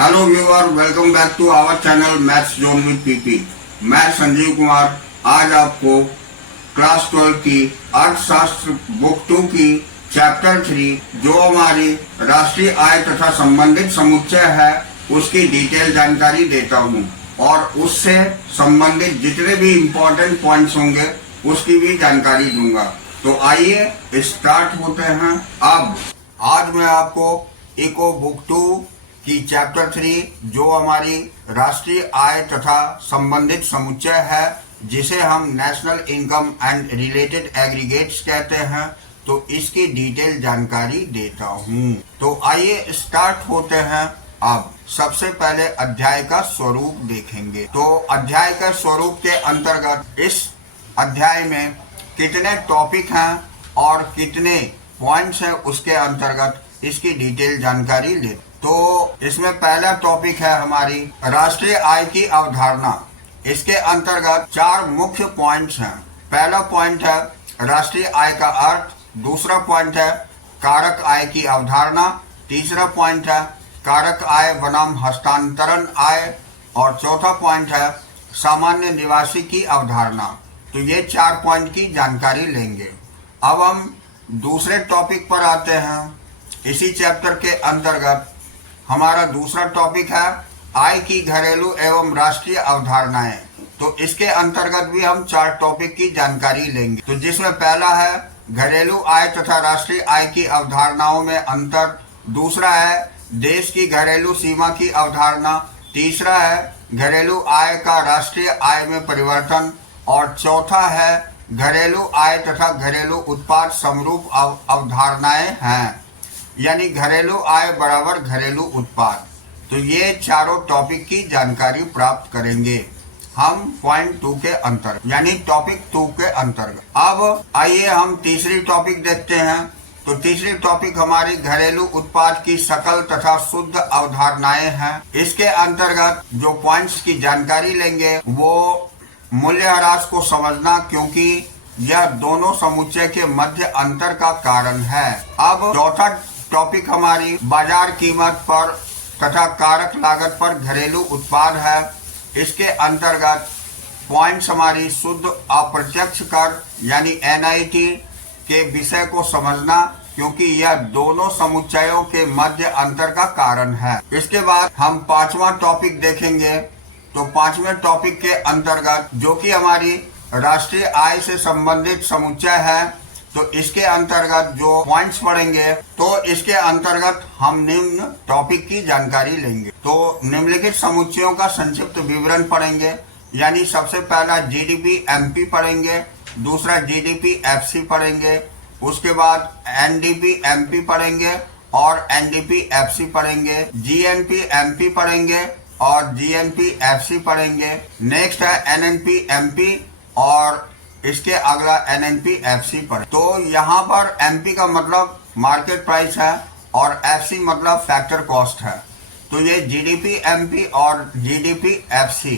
Hello viewer, welcome back to our channel maths zone with PP. मैं संजीव कुमार आज आपको class 12 की अर्थशास्त्र बुक 2 की चैप्टर 3 जो हमारी राष्ट्रीय आय तथा संबंधित समुच्चय है उसकी डिटेल जानकारी देता हूँ और उससे संबंधित जितने भी इम्पोर्टेंट पॉइंट्स होंगे उसकी भी जानकारी दूंगा। तो आइए स्टार्ट होते हैं। अब आज मैं आपको इको बुक 2 की चैप्टर 3 जो हमारी राष्ट्रीय आय तथा संबंधित समुच्चय है जिसे हम national income and related aggregates कहते हैं, तो इसकी डिटेल जानकारी देता हूँ। तो आइए स्टार्ट होते हैं। अब सबसे पहले अध्याय का स्वरूप देखेंगे। तो अध्याय का स्वरूप के अंतर्गत इस अध्याय में कितने टॉपिक हैं और कितने पॉइंट्स हैं उसके अंतर्गत इसकी डिटेल जानकारी ले। तो इसमें पहला टॉपिक है हमारी राष्ट्रीय आय की अवधारणा। इसके अंतर्गत 4 मुख्य पॉइंट्स हैं। पहला पॉइंट है राष्ट्रीय आय का अर्थ, दूसरा पॉइंट है कारक आय की अवधारणा, तीसरा पॉइंट है कारक आय बनाम हस्तांतरण आय और चौथा पॉइंट है सामान्य निवासी की अवधारणा। तो ये 4 पॉइंट की जानकारी लेंगे। अब हम दूसरे टॉपिक पर आते हैं। इसी चैप्टर के अंतर्गत हमारा दूसरा टॉपिक है आय की घरेलू एवं राष्ट्रीय अवधारणाएं। तो इसके अंतर्गत भी हम 4 टॉपिक की जानकारी लेंगे। तो जिसमें पहला है घरेलू आय तथा राष्ट्रीय आय की अवधारणाओं में अंतर, दूसरा है देश की घरेलू सीमा की अवधारणा, तीसरा है घरेलू आय का राष्ट्रीय आय में परिवर्तन और चौथा है घरेलू आय तथा घरेलू उत्पाद समरूप अवधारणाएं हैं, यानी घरेलू आय बराबर घरेलू उत्पाद। तो ये चारों टॉपिक की जानकारी प्राप्त करेंगे हम पॉइंट 2 के अंतर्गत, यानी टॉपिक 2 के अंतर्गत। अब आइए हम तीसरी टॉपिक देखते हैं। तो तीसरी टॉपिक हमारी घरेलू उत्पाद की सकल तथा शुद्ध अवधारणाएं हैं। इसके अंतर्गत जो पॉइंट्स की जानकारी लेंगे वो मूल्यह्रास को समझना, क्योंकि यह दोनों समुच्चय के मध्य अंतर का कारण है। अब चौथा टॉपिक हमारी बाजार कीमत पर तथा कारक लागत पर घरेलू उत्पाद है। इसके अंतर्गत पॉइंट्स हमारी शुद्ध अप्रत्यक्ष कर यानी NIT के विषय को समझना, क्योंकि यह दोनों समुच्चयों के मध्य अंतर का कारण है। इसके बाद हम 5वां टॉपिक देखेंगे। तो 5वें टॉपिक के अंतर्गत जो कि हमारी राष्ट्रीय आय से संबंधित समुच्चय है, तो इसके अंतर्गत जो पॉइंट्स पढ़ेंगे तो इसके अंतर्गत हम निम्न टॉपिक की जानकारी लेंगे। तो निम्नलिखित समुच्चयों का संक्षिप्त विवरण पढ़ेंगे, यानी सबसे पहला GDP MP पढ़ेंगे, दूसरा GDP FC पढ़ेंगे, उसके बाद NDP MP पढ़ेंगे और NDP FC पढ़ेंगे, GNP MP पढ़ेंगे और GNP FC पढ़ेंगे। नेक्स्ट है NNP MP और इसके अगला NNP FC पढ़े। तो यहाँ पर MP का मतलब मार्केट प्राइस है और FC मतलब फैक्टर कॉस्ट है। तो ये GDP MP और GDP FC,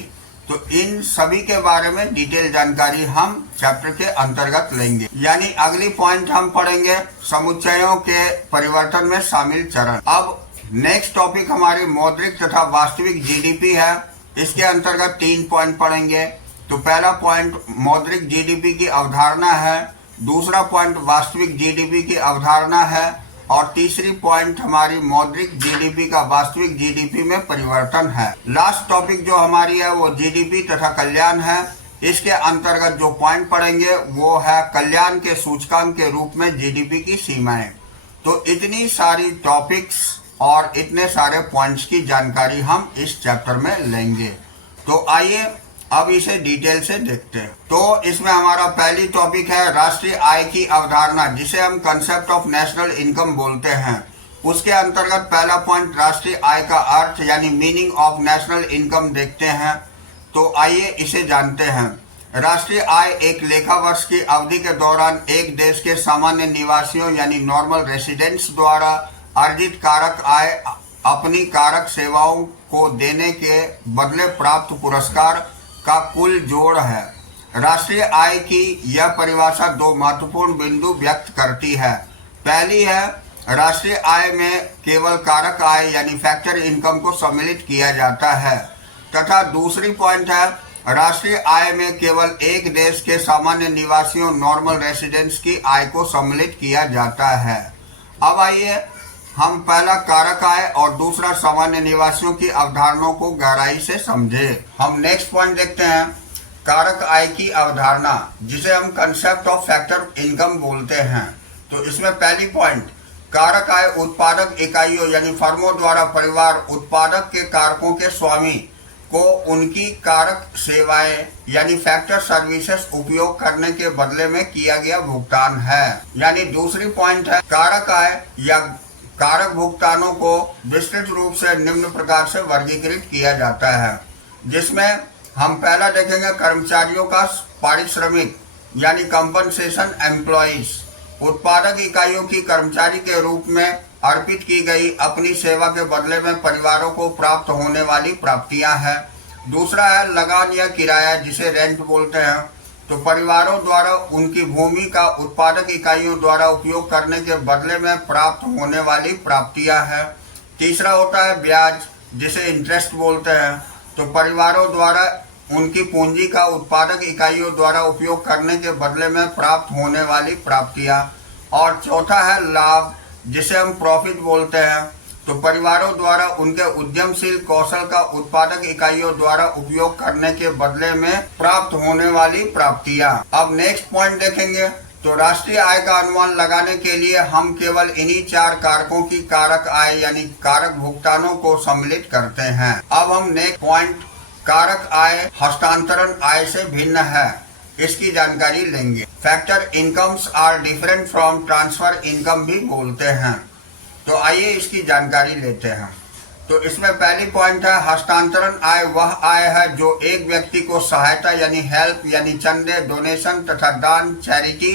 तो इन सभी के बारे में डिटेल जानकारी हम चैप्टर के अंतर्गत लेंगे। यानी अगली पॉइंट हम पढ़ेंगे समुच्चयों के परिवर्तन में शामिल चरण। अब नेक्स्ट टॉपिक हमारी मौद्रिक तथा वास्तविक GDP है। इसके अंतर्गत 3 पॉइंट पढ़ेंगे। तो पहला पॉइंट मौद्रिक GDP की अवधारणा है, दूसरा पॉइंट वास्तविक GDP की अवधारणा है और तीसरी पॉइंट हमारी मौद्रिक GDP का वास्तविक GDP में परिवर्तन है। लास्ट टॉपिक जो हमारी है वो GDP तथा कल्याण है। इसके अंतर्गत जो पॉइंट पढ़ेंगे वो है कल्याण के सूचकांक के रूप में GDP की सीमाएं। तो इतनी सारी टॉपिक्स और इतने सारे पॉइंट्स की जानकारी हम इस चैप्टर में लेंगे। तो आइए अब इसे डिटेल से देखते हैं। तो इसमें हमारा पहली टॉपिक है राष्ट्रीय आय की अवधारणा, जिसे हम कंसेप्ट ऑफ नेशनल इनकम बोलते हैं। उसके अंतर्गत पहला पॉइंट राष्ट्रीय आय का अर्थ यानी मीनिंग ऑफ नेशनल इनकम देखते हैं। तो आइए इसे जानते हैं। राष्ट्रीय आय एक लेखा वर्ष की अवधि के दौरान एक देश के सामान्य निवासियों यानी नॉर्मल रेसिडेंट्स द्वारा अर्जित कारक आय अपनी कारक सेवाओं को देने के बदले प्राप्त पुरस्कार का कुल जोड़ है। राष्ट्रीय आय की यह परिभाषा 2 महत्वपूर्ण बिंदु व्यक्त करती है। पहली है राष्ट्रीय आय में केवल कारक आय यानी फैक्टर इनकम को सम्मिलित किया जाता है। तथा दूसरी पॉइंट है, राष्ट्रीय आय में केवल एक देश के सामान्य निवासियों नॉर्मल रेसिडेंट्स की आय को सम्मिलित किया जाता है। अब आइए हम पहला कारक आय और दूसरा सामान्य निवासियों की अवधारणाओं को गहराई से समझे। हम नेक्स्ट पॉइंट देखते हैं, कारक आय की अवधारणा, जिसे हम कंसेप्ट ऑफ फैक्टर इनकम बोलते हैं। तो इसमें पहली पॉइंट, कारक आय उत्पादक इकाइयों यानी फर्मों द्वारा परिवार उत्पादक के कारकों के स्वामी को उनकी कारक सेवाएं यानी फैक्टर सर्विसेज उपयोग करने के बदले में किया गया भुगतान है। यानी दूसरी पॉइंट है, कारक आय या कारक भुगतानों को विस्तृत रूप से निम्न प्रकार से वर्गीकृत किया जाता है, जिसमें हम पहला देखेंगे कर्मचारियों का पारिश्रमिक यानी कंपनसेशन एम्प्लॉइज, उत्पादक इकाइयों की कर्मचारी के रूप में अर्पित की गई अपनी सेवा के बदले में परिवारों को प्राप्त होने वाली प्राप्तियां हैं। दूसरा है लगान या किराया, जिसे रेंट बोलते हैं। तो परिवारों द्वारा उनकी भूमि का उत्पादक इकाइयों द्वारा उपयोग करने के बदले में प्राप्त होने वाली प्राप्तियां हैं। तीसरा होता है ब्याज, जिसे इंटरेस्ट बोलते हैं। तो परिवारों द्वारा उनकी पूंजी का उत्पादक इकाइयों द्वारा उपयोग करने के बदले में प्राप्त होने वाली प्राप्तियां। और चौथा है लाभ, जिसे हम प्रॉफिट बोलते हैं। तो परिवारों द्वारा उनके उद्यमशील कौशल का उत्पादक इकाइयों द्वारा उपयोग करने के बदले में प्राप्त होने वाली प्राप्तियां। अब नेक्स्ट पॉइंट देखेंगे, तो राष्ट्रीय आय का अनुमान लगाने के लिए हम केवल इन्हीं चार कारकों की कारक आय यानी कारक भुगतानों को सम्मिलित करते हैं। अब हम नेक्स्ट पॉइंट, कारक आय हस्तांतरण आय से भिन्न है, इसकी जानकारी लेंगे। Factor incomes are different from transfer income भी बोलते हैं। तो आइए इसकी जानकारी लेते हैं। तो इसमें पहली पॉइंट है, हस्तांतरण आय वह आय है जो एक व्यक्ति को सहायता यानी हेल्प यानी चंदे, डोनेशन तथा दान, चैरिटी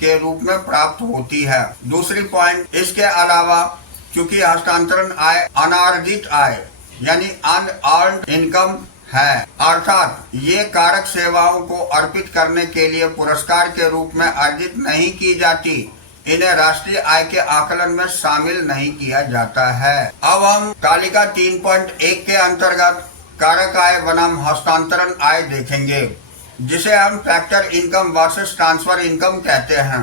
के रूप में प्राप्त होती है। दूसरी पॉइंट, इसके अलावा चूंकि हस्तांतरण आय अनार्जित आय यानी अनअर्न्ड इनकम है, अर्थात ये कारक सेवाओं को अर्पित करने के लिए पुरस्कार के रूप में अर्जित नहीं की जाती, इन्हें राष्ट्रीय आय के आकलन में शामिल नहीं किया जाता है। अब हम तालिका 3.1 के अंतर्गत कारक आय बनाम हस्तांतरण आय देखेंगे, जिसे हम factor income versus transfer income कहते हैं।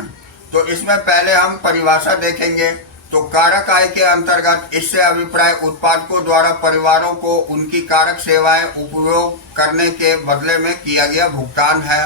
तो इसमें पहले हम परिभाषा देखेंगे। तो कारक आय के अंतर्गत इससे अभिप्राय उत्पादकों द्वारा परिवारों को उनकी कारक सेवाएं उपयोग करने के बदले में किया गया भुगतान है।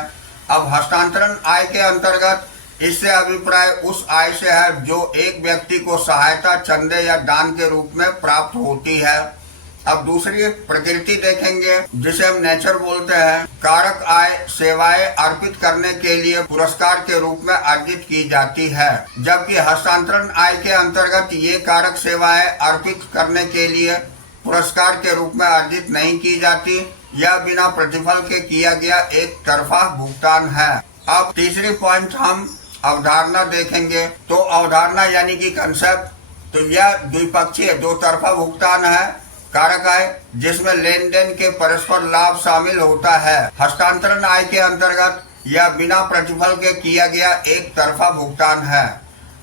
अब हस्तांतरण आय के अंतर्गत इससे अभिप्राय उस आय से है जो एक व्यक्ति को सहायता, चंदे या दान के रूप में प्राप्त होती है। अब दूसरी प्रकृति देखेंगे, जिसे हम नेचर बोलते हैं। कारक आय सेवाएं अर्पित करने के लिए पुरस्कार के रूप में अर्जित की जाती है, जबकि हस्तांतरण आय के अंतर्गत ये कारक सेवाएं अर्पित करने के लिए पुरस्कार के रूप में अर्जित नहीं की जाती, यह बिना प्रतिफल के किया गया एक तरफा भुगतान है। अब तीसरी पॉइंट हम अवधारणा देखेंगे। तो अवधारणा यानी कि कंसेप्ट, तो यह द्विपक्षीय दो तरफा भुगतान है कारक आय, जिसमें लेन देन के परस्पर लाभ शामिल होता है। हस्तांतरण आय के अंतर्गत यह बिना प्रतिफल के किया गया एक तरफा भुगतान है।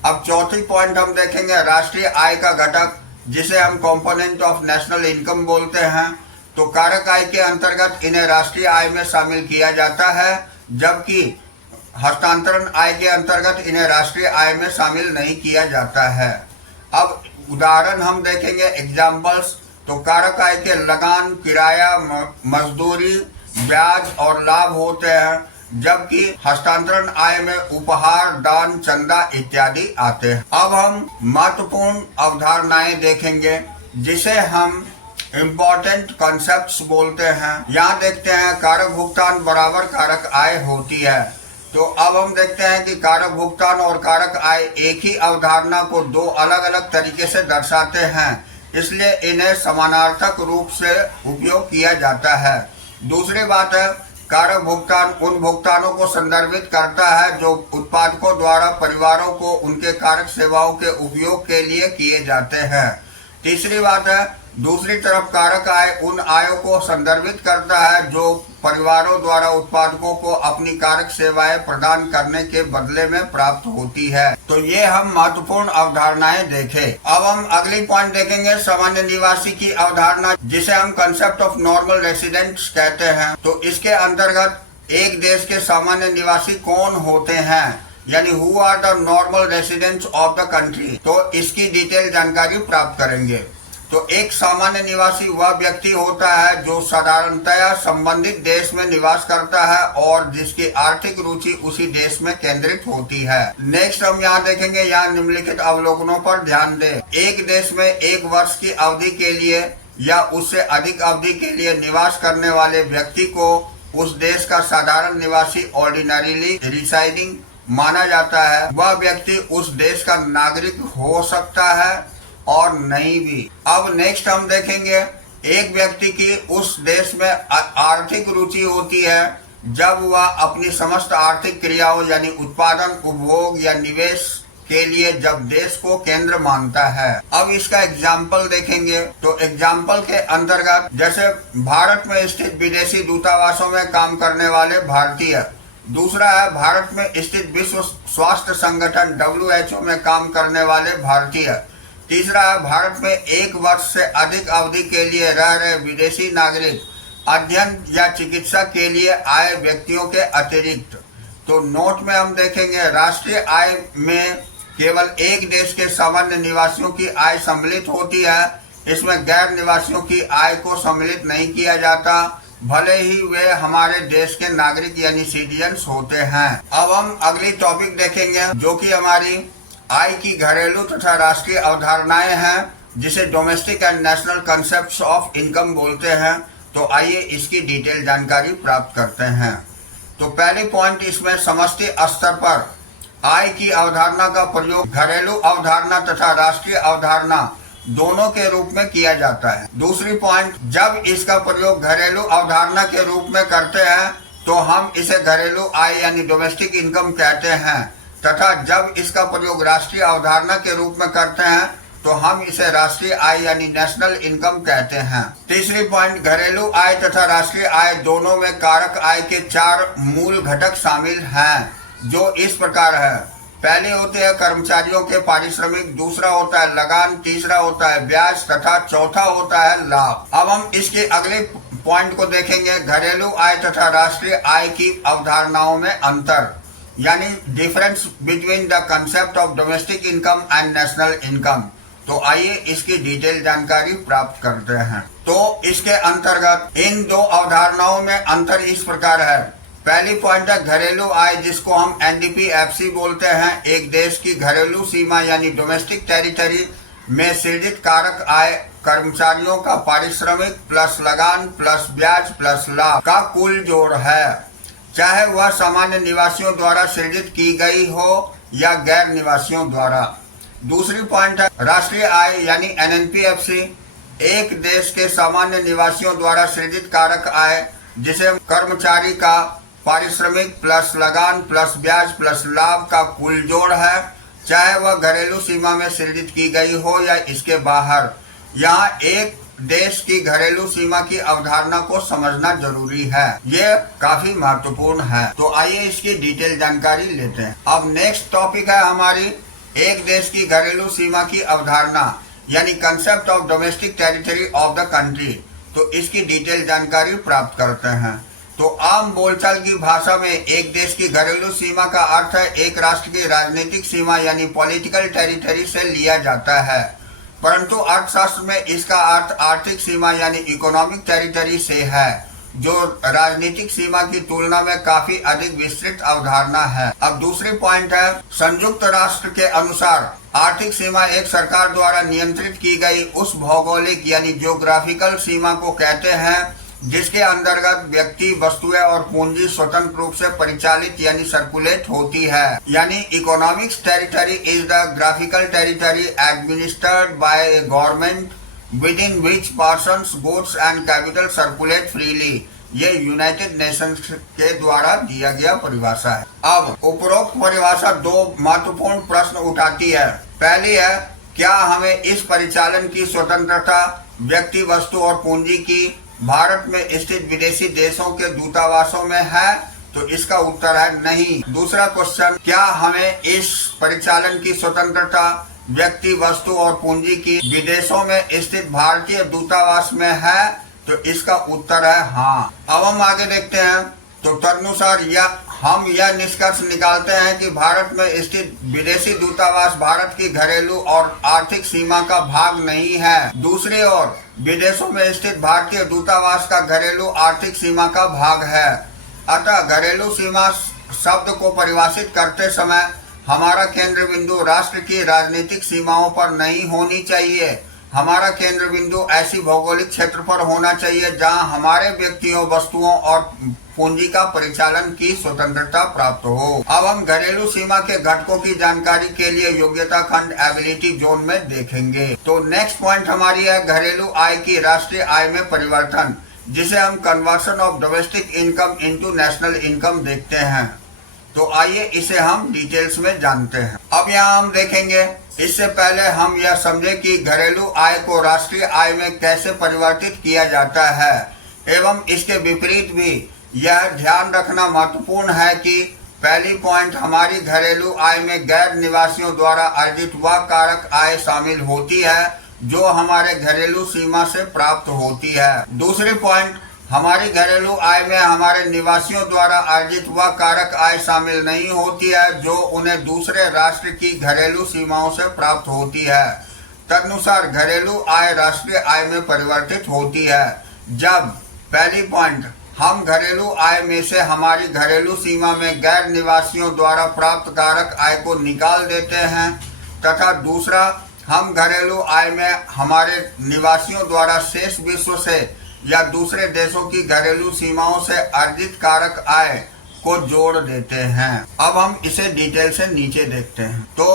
अब चौथी पॉइंट हम देखेंगे, राष्ट्रीय आय का घटक, जिसे हम कंपोनेंट ऑफ नेशनल इनकम बोलते हैं। तो कारक आय के अंतर्गत इन्हें राष्ट्रीय आय में शामिल किया जाता है, जबकि हस्तांतरण आय के अंतर्गत इन्हें राष्ट्रीय आय में शामिल नहीं किया जाता है। अब उदाहरण हम देखेंगे, एग्जाम्पल्स। तो कारक आय के लगान, किराया, मजदूरी, ब्याज और लाभ होते हैं, जबकि हस्तांतरण आय में उपहार, दान, चंदा इत्यादि आते हैं। अब हम महत्वपूर्ण अवधारणाएं देखेंगे, जिसे हम इम्पोर्टेंट कॉन्सेप्ट्स बोलते हैं। यहाँ देखते हैं, कारक भुगतान बराबर कारक आय होती है। तो अब हम देखते हैं कि कारक भुगतान और कारक आय एक ही अवधारणा को दो अलग अलग तरीके से दर्शाते हैं, इसलिए इन्हें समानार्थक रूप से उपयोग किया जाता है। दूसरी बात है, कारक भुगतान उन भुगतानों को संदर्भित करता है जो उत्पादकों द्वारा परिवारों को उनके कारक सेवाओं के उपयोग के लिए किए जाते हैं। तीसरी बात है, दूसरी तरफ कारक आय उन आयों को संदर्भित करता है जो परिवारों द्वारा उत्पादकों को अपनी कारक सेवाएं प्रदान करने के बदले में प्राप्त होती है। तो ये हम महत्वपूर्ण अवधारणाएं देखें। अब हम अगली पॉइंट देखेंगे, सामान्य निवासी की अवधारणा, जिसे हम कंसेप्ट ऑफ नॉर्मल रेसिडेंट्स कहते हैं। तो इसके अंतर्गत एक देश के सामान्य निवासी कौन होते हैं, यानी who are the normal residents of the country. तो इसकी डिटेल जानकारी प्राप्त करेंगे। तो एक सामान्य निवासी वह व्यक्ति होता है जो साधारणतया संबंधित देश में निवास करता है और जिसकी आर्थिक रुचि उसी देश में केंद्रित होती है। नेक्स्ट हम यहाँ देखेंगे, यहाँ निम्नलिखित अवलोकनों पर ध्यान दें। एक देश में एक वर्ष की अवधि के लिए या उससे अधिक अवधि के लिए निवास करने वाले व्यक्ति को उस देश का साधारण निवासी ऑर्डिनरीली रिसाइडिंग माना जाता है। वह व्यक्ति उस देश का नागरिक हो सकता है और नहीं भी। अब नेक्स्ट हम देखेंगे, एक व्यक्ति की उस देश में आर्थिक रुचि होती है जब वह अपनी समस्त आर्थिक क्रियाओं यानी उत्पादन, उपभोग या निवेश के लिए जब देश को केंद्र मानता है। अब इसका एग्जाम्पल देखेंगे। तो एग्जाम्पल के अंतर्गत जैसे भारत में स्थित विदेशी दूतावासों में काम करने वाले भारतीय, दूसरा है भारत में स्थित विश्व स्वास्थ्य संगठन WHO में काम करने वाले भारतीय, तीसरा है भारत में एक वर्ष से अधिक अवधि के लिए रह रहे विदेशी नागरिक, अध्ययन या चिकित्सा के लिए आए व्यक्तियों के अतिरिक्त। तो नोट में हम देखेंगे, राष्ट्रीय आय में केवल एक देश के सामान्य निवासियों की आय सम्मिलित होती है। इसमें गैर निवासियों की आय को सम्मिलित नहीं किया जाता, भले ही वे हमारे देश के नागरिक यानी सिटीजन्स होते हैं। अब हम अगली टॉपिक देखेंगे जो कि हमारी आय की घरेलू तथा राष्ट्रीय अवधारणाएं हैं, जिसे domestic and national concepts of income बोलते हैं। तो आइए इसकी डिटेल जानकारी प्राप्त करते हैं। तो पहली पॉइंट, इसमें समष्टि स्तर पर आय की अवधारणा का प्रयोग घरेलू अवधारणा तथा राष्ट्रीय अवधारणा दोनों के रूप में किया जाता है। दूसरी पॉइंट, जब इसका प्रयोग घरेलू अवधारणा के रूप में करते हैं तो हम इसे घरेलू आय यानी डोमेस्टिक इनकम कहते हैं, तथा जब इसका प्रयोग राष्ट्रीय अवधारणा के रूप में करते हैं तो हम इसे राष्ट्रीय आय यानी नेशनल इनकम कहते हैं। तीसरी पॉइंट, घरेलू आय तथा राष्ट्रीय आय दोनों में कारक आय के 4 मूल घटक शामिल हैं, जो इस प्रकार है। पहले होते हैं कर्मचारियों के पारिश्रमिक, दूसरा होता है लगान, तीसरा होता है ब्याज तथा चौथा होता है लाभ। अब हम इसके अगले पॉइंट को देखेंगे, घरेलू आय तथा राष्ट्रीय आय की अवधारणाओं में अंतर, यानी difference between the concept of domestic income and national income. तो आइए इसकी डिटेल जानकारी प्राप्त करते हैं। तो इसके अंतर्गत इन दो अवधारणाओं में अंतर इस प्रकार है। पहली पॉइंट है घरेलू आय, जिसको हम NDPFC बोलते हैं। एक देश की घरेलू सीमा यानी डोमेस्टिक टेरिटरी में सृजित कारक आय कर्मचारियों का पारिश्रमिक प्लस लगान प्लस ब्याज प्लस लाभ का कुल जोड़ है, चाहे वह सामान्य निवासियों द्वारा सृजित की गई हो या गैर निवासियों द्वारा। दूसरी पॉइंट है राष्ट्रीय आय यानी NNPFC, एक देश के सामान्य निवासियों द्वारा सृजित कारक आय जिसे कर्मचारी का पारिश्रमिक प्लस लगान प्लस ब्याज प्लस लाभ का कुल जोड़ है, चाहे वह घरेलू सीमा में सृजित की गई हो या इसके बाहर। यहाँ एक देश की घरेलू सीमा की अवधारणा को समझना जरूरी है, ये काफी महत्वपूर्ण है। तो आइए इसकी डिटेल जानकारी लेते हैं। अब नेक्स्ट टॉपिक है हमारी एक देश की घरेलू सीमा की अवधारणा यानी concept of domestic territory of the country. तो इसकी डिटेल जानकारी प्राप्त करते हैं। तो आम बोलचाल की भाषा में एक देश की घरेलू सीमा का अर्थ है एक राष्ट्र की राजनीतिक सीमा यानी पॉलिटिकल टेरिटरी से लिया जाता है, परंतु अर्थशास्त्र में इसका अर्थ आर्थिक सीमा यानी इकोनॉमिक टेरिटरी से है, जो राजनीतिक सीमा की तुलना में काफी अधिक विस्तृत अवधारणा है। अब दूसरी पॉइंट है संयुक्त राष्ट्र के अनुसार आर्थिक सीमा एक सरकार द्वारा नियंत्रित की गई उस भौगोलिक यानी जियोग्राफिकल सीमा को कहते हैं जिसके अंतर्गत व्यक्ति, वस्तुएं और पूंजी स्वतंत्र रूप से परिचालित यानी सर्कुलेट होती है। यानी economic territory is the graphical territory administered by A government with in which persons, goods and capital circulate freely. ये यूनाइटेड नेशंस के द्वारा दिया गया परिभाषा है। अब उपरोक्त परिभाषा दो महत्वपूर्ण प्रश्न उठाती है। पहली है, क्या हमें इस परिचालन की स्वतंत्रता व्यक्ति, वस्तु और पूंजी की भारत में स्थित विदेशी देशों के दूतावासों में है? तो इसका उत्तर है नहीं। दूसरा क्वेश्चन, क्या हमें इस परिचालन की स्वतंत्रता व्यक्ति, वस्तु और पूंजी की विदेशों में स्थित भारतीय दूतावास में है? तो इसका उत्तर है हाँ। अब हम आगे देखते हैं। तो तदनुसार हम यह निष्कर्ष निकालते हैं कि भारत में स्थित विदेशी दूतावास भारत की घरेलू और आर्थिक सीमा का भाग नहीं है। दूसरी ओर विदेशों में स्थित भारतीय दूतावास का घरेलू आर्थिक सीमा का भाग है। अतः घरेलू सीमा शब्द को परिभाषित करते समय हमारा केंद्र बिंदु राष्ट्र की राजनीतिक सीमाओं पर नहीं होनी चाहिए। हमारा केंद्र बिंदु ऐसी भौगोलिक क्षेत्र पर होना चाहिए जहां हमारे व्यक्तियों, वस्तुओं और पूंजी का परिचालन की स्वतंत्रता प्राप्त हो। अब हम घरेलू सीमा के घटकों की जानकारी के लिए योग्यता खंड एबिलिटी जोन में देखेंगे। तो नेक्स्ट पॉइंट हमारी है घरेलू आय की राष्ट्रीय आय में परिवर्तन, जिसे हम conversion of domestic income into national income देखते हैं। तो आइए इसे हम डिटेल्स में जानते हैं। अब यहाँ हम देखेंगे, इससे पहले हम यह समझें कि घरेलू आय को राष्ट्रीय आय में कैसे परिवर्तित किया जाता है एवं इसके विपरीत भी। यह ध्यान रखना महत्वपूर्ण है कि पहली पॉइंट, हमारी घरेलू आय में गैर निवासियों द्वारा अर्जित वह कारक आय शामिल होती है जो हमारे घरेलू सीमा से प्राप्त होती है। दूसरी पॉइंट, हमारी घरेलू आय में हमारे निवासियों द्वारा अर्जित वह कारक आय शामिल नहीं होती है जो उन्हें दूसरे राष्ट्र की घरेलू सीमाओं से प्राप्त होती है। तदनुसार घरेलू आय राष्ट्रीय आय में परिवर्तित होती है जब पहली पॉइंट, हम घरेलू आय में से हमारी घरेलू सीमा में गैर निवासियों द्वारा प्राप्त कारक आय को निकाल देते हैं, तथा दूसरा, हम घरेलू आय में हमारे निवासियों द्वारा शेष विश्व से या दूसरे देशों की घरेलू सीमाओं से अर्जित कारक आय को जोड़ देते हैं। अब हम इसे डिटेल से नीचे देखते हैं। तो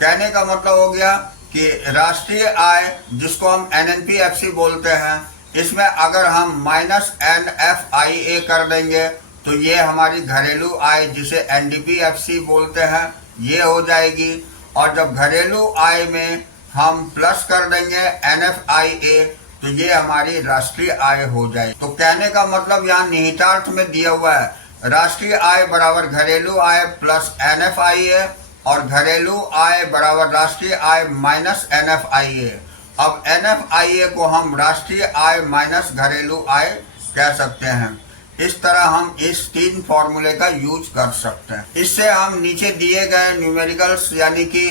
कहने का मतलब हो गया कि राष्ट्रीय आय, जिसको हम NNPFC बोलते हैं, इसमें अगर हम -NFIA कर देंगे तो ये हमारी घरेलू आय, जिसे NDPFC बोलते हैं, ये हो जाएगी। और जब घरेलू आय में हम प्लस कर देंगे NFIA तो ये हमारी राष्ट्रीय आय हो जाए। तो कहने का मतलब यहाँ निहितार्थ में दिया हुआ है, राष्ट्रीय आय बराबर घरेलू आय प्लस NFIA और घरेलू आय बराबर राष्ट्रीय आय माइनस NFIA। अब NFIA को हम राष्ट्रीय आय माइनस घरेलू आय कह सकते हैं। इस तरह हम इस तीन फॉर्मूले का यूज कर सकते हैं। इससे हम नीचे दिए गए न्यूमेरिकल्स यानी कि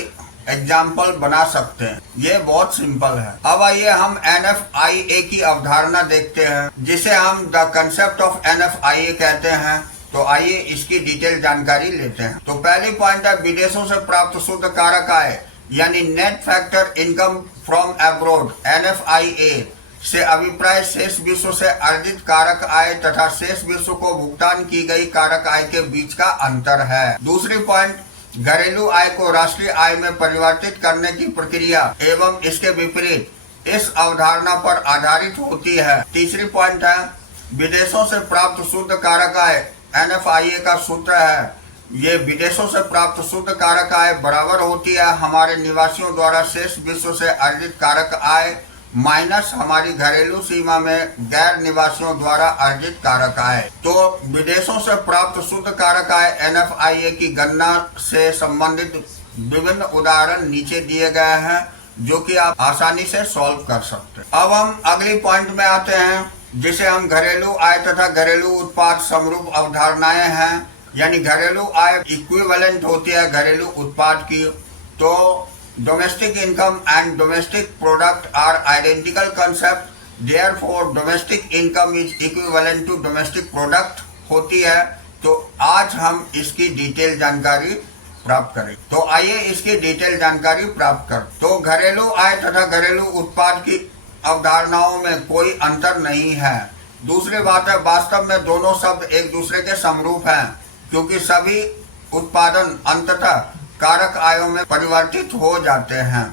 एग्जाम्पल बना सकते हैं। ये बहुत सिंपल है। अब आइए हम NFIA की अवधारणा देखते हैं, जिसे हम द कंसेप्ट ऑफ NFIA कहते हैं। तो आइए इसकी डिटेल जानकारी लेते हैं। तो पहली पॉइंट है विदेशों से प्राप्त शुद्ध कारक आय यानी net factor income from abroad. NFIA से अभिप्राय शेष विश्व से अर्जित कारक आय तथा शेष विश्व को भुगतान की गई कारक आय के बीच का अंतर है। दूसरी पॉइंट, घरेलू आय को राष्ट्रीय आय में परिवर्तित करने की प्रक्रिया एवं इसके विपरीत इस अवधारणा पर आधारित होती है। तीसरी पॉइंट है विदेशों से प्राप्त शुद्ध कारक आय। NFIA का सूत्र है, ये विदेशों से प्राप्त शुद्ध कारक आय बराबर होती है हमारे निवासियों द्वारा शेष विश्व से अर्जित कारक आय माइनस हमारी घरेलू सीमा में गैर निवासियों द्वारा अर्जित कारक आय। तो विदेशों से प्राप्त शुद्ध कारक आय NFIA की गणना से संबंधित विभिन्न उदाहरण नीचे दिए गए हैं, जो कि आप आसानी से सॉल्व कर सकते हैं। अब हम अगली पॉइंट में आते हैं, जिसे हम घरेलू आय तथा घरेलू उत्पाद समरूप अवधारणाएं हैं, यानी घरेलू आय इक्विवेलेंट होती है घरेलू उत्पाद की। तो domestic income and domestic product are identical concept, therefore domestic income is equivalent to domestic product होती है। तो आज हम इसकी डिटेल जानकारी प्राप्त करें। तो आइए इसकी डिटेल जानकारी प्राप्त कर। तो घरेलू आय तथा घरेलू उत्पाद की अवधारणाओं में कोई अंतर नहीं है। दूसरी बात है, वास्तव में दोनों शब्द एक दूसरे के समरूप हैं, क्योंकि सभी उत्पादन अंततः कारक आयों में परिवर्तित हो जाते हैं।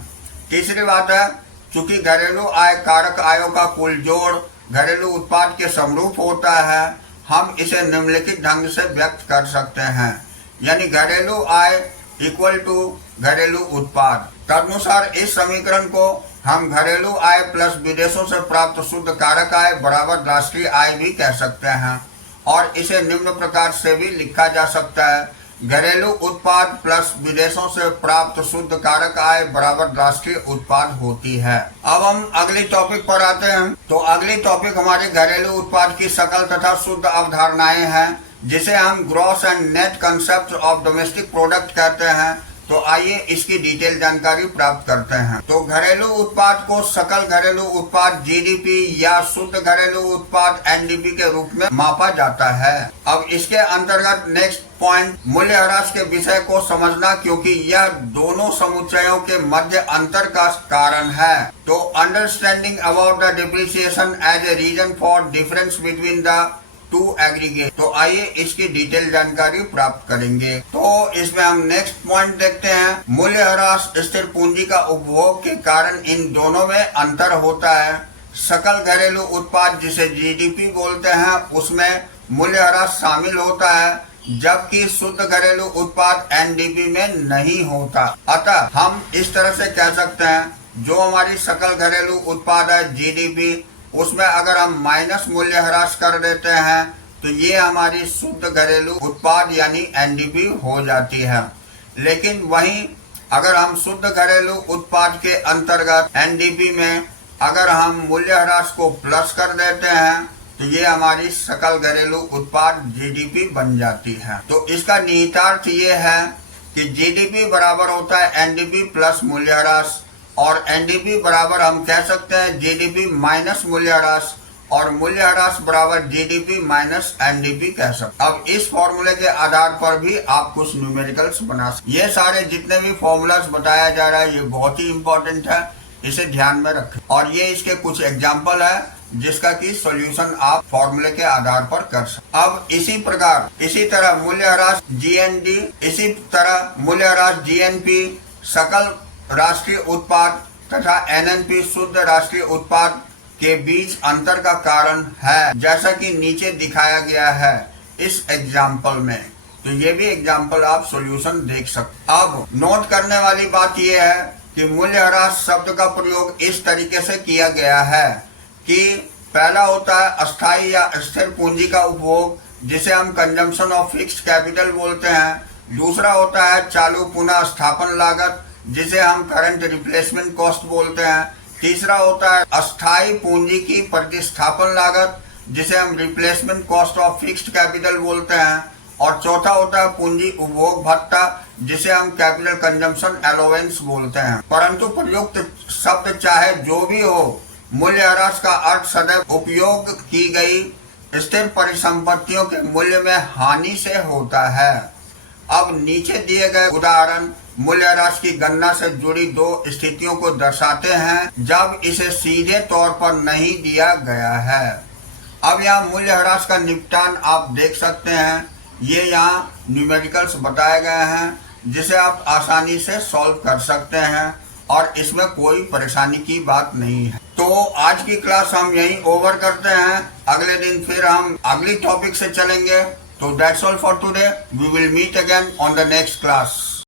तीसरी बात है, चूंकि घरेलू आय कारक आयों का कुल जोड़ घरेलू उत्पाद के समरूप होता है, हम इसे निम्नलिखित ढंग से व्यक्त कर सकते हैं, यानी घरेलू आय इक्वल टू घरेलू उत्पाद। तदनुसार इस समीकरण को हम घरेलू आय प्लस विदेशों से प्राप्त शुद्ध कारक आय बराबर राष्ट्रीय आय भी कह सकते हैं और इसे निम्न प्रकार से भी लिखा जा सकता है, घरेलू उत्पाद प्लस विदेशों से प्राप्त शुद्ध कारक आय बराबर राष्ट्रीय उत्पाद होती है। अब हम अगली टॉपिक पर आते हैं। तो अगली टॉपिक हमारे घरेलू उत्पाद की सकल तथा शुद्ध अवधारणाएं हैं, जिसे हम gross and net concept of domestic product कहते हैं। तो आइए इसकी डिटेल जानकारी प्राप्त करते हैं। तो घरेलू उत्पाद को सकल घरेलू उत्पाद जीडीपी या शुद्ध घरेलू उत्पाद एनडीपी के रूप में मापा जाता है। अब इसके अंतर्गत नेक्स्ट पॉइंट मूल्यह्रास के विषय को समझना, क्योंकि यह दोनों समुच्चयों के मध्य अंतर का कारण है। तो understanding about the depreciation as a reason for difference between the two aggregate. तो आइए इसकी डिटेल जानकारी प्राप्त करेंगे। तो इसमें हम नेक्स्ट पॉइंट देखते हैं, मूल्यह्रास स्थिर पूंजी का उपभोग के कारण इन दोनों में अंतर होता है। सकल घरेलू उत्पाद जिसे जीडीपी बोलते हैं उसमें मूल्यह्रास शामिल होता है, जबकि शुद्ध घरेलू उत्पाद एनडीपी में नहीं होता। अतः हम इस तरह से कह सकते हैं, जो हमारी सकल घरेलू उत्पाद है जीडीपी, उसमें अगर हम माइनस मूल्यह्रास कर देते हैं तो ये हमारी शुद्ध घरेलू उत्पाद यानी एनडीपी हो जाती है। लेकिन वहीं अगर हम शुद्ध घरेलू उत्पाद के अंतर्गत एनडीपी में अगर हम मूल्यह्रास को प्लस कर देते हैं तो ये हमारी सकल घरेलू उत्पाद जीडीपी बन जाती है। तो इसका निहितार्थ ये है कि जीडीपी बराबर होता है एनडीपी प्लस मूल्यह्रास, और एनडीपी बराबर हम कह सकते हैं जीडीपी माइनस मूल्यह्रास, और मूल्यह्रास बराबर जीडीपी माइनस एनडीपी कह सकते हैं। अब इस फॉर्मूले के आधार पर भी आप कुछ न्यूमेरिकल्स बना सकते हैं। ये सारे जितने भी फॉर्मूलास बताया जा रहा है ये बहुत ही इंपॉर्टेंट है, इसे ध्यान में रखें। और ये इसके कुछ एग्जाम्पल है जिसका कि सॉल्यूशन आप फॉर्मूले के आधार पर कर सकते। अब इसी तरह मूल्यह्रास जीएनडी, इसी तरह मूल्यह्रास जीएनपी सकल राष्ट्रीय उत्पाद तथा एनएनपी शुद्ध राष्ट्रीय उत्पाद के बीच अंतर का कारण है, जैसा कि नीचे दिखाया गया है इस एग्जाम्पल में। तो ये भी एग्जाम्पल आप सॉल्यूशन देख सकते। अब नोट करने वाली बात यह है कि मूल्यह्रास शब्द का प्रयोग इस तरीके से किया गया है कि पहला होता है अस्थायी या स्थिर पूंजी का उपभोग, जिसे हम कंजम्पशन ऑफ फिक्स्ड कैपिटल बोलते हैं। दूसरा होता है चालू पुनः स्थापन लागत, जिसे हम करंट रिप्लेसमेंट कॉस्ट बोलते हैं। तीसरा होता है अस्थायी पूंजी की प्रतिस्थापन लागत, जिसे हम replacement cost of fixed capital बोलते हैं। और चौथा होता है पूंजी उपभोग भत्ता, जिसे हम कैपिटल कंजम्पशन अलाउंस बोलते हैं। परंतु प्रयुक्त शब्द चाहे जो भी हो, मूल्यह्रास का अर्थ सदैव उपयोग की गई स्थिर परिसंपत्तियों के मूल्य में हानि से होता है। अब नीचे दिए गए उदाहरण मूल्यह्रास की गणना से जुड़ी दो स्थितियों को दर्शाते हैं जब इसे सीधे तौर पर नहीं दिया गया है। अब यहाँ मूल्यह्रास का निपटान आप देख सकते हैं, ये यहाँ न्यूमेरिकल्स बताए गए हैं जिसे आप आसानी से सॉल्व कर सकते हैं और इसमें कोई परेशानी की बात नहीं है। तो आज की क्लास हम यहीं ओवर करते हैं, अगले दिन फिर हम अगली टॉपिक से चलेंगे। So that's all for today. We will meet again on the next class.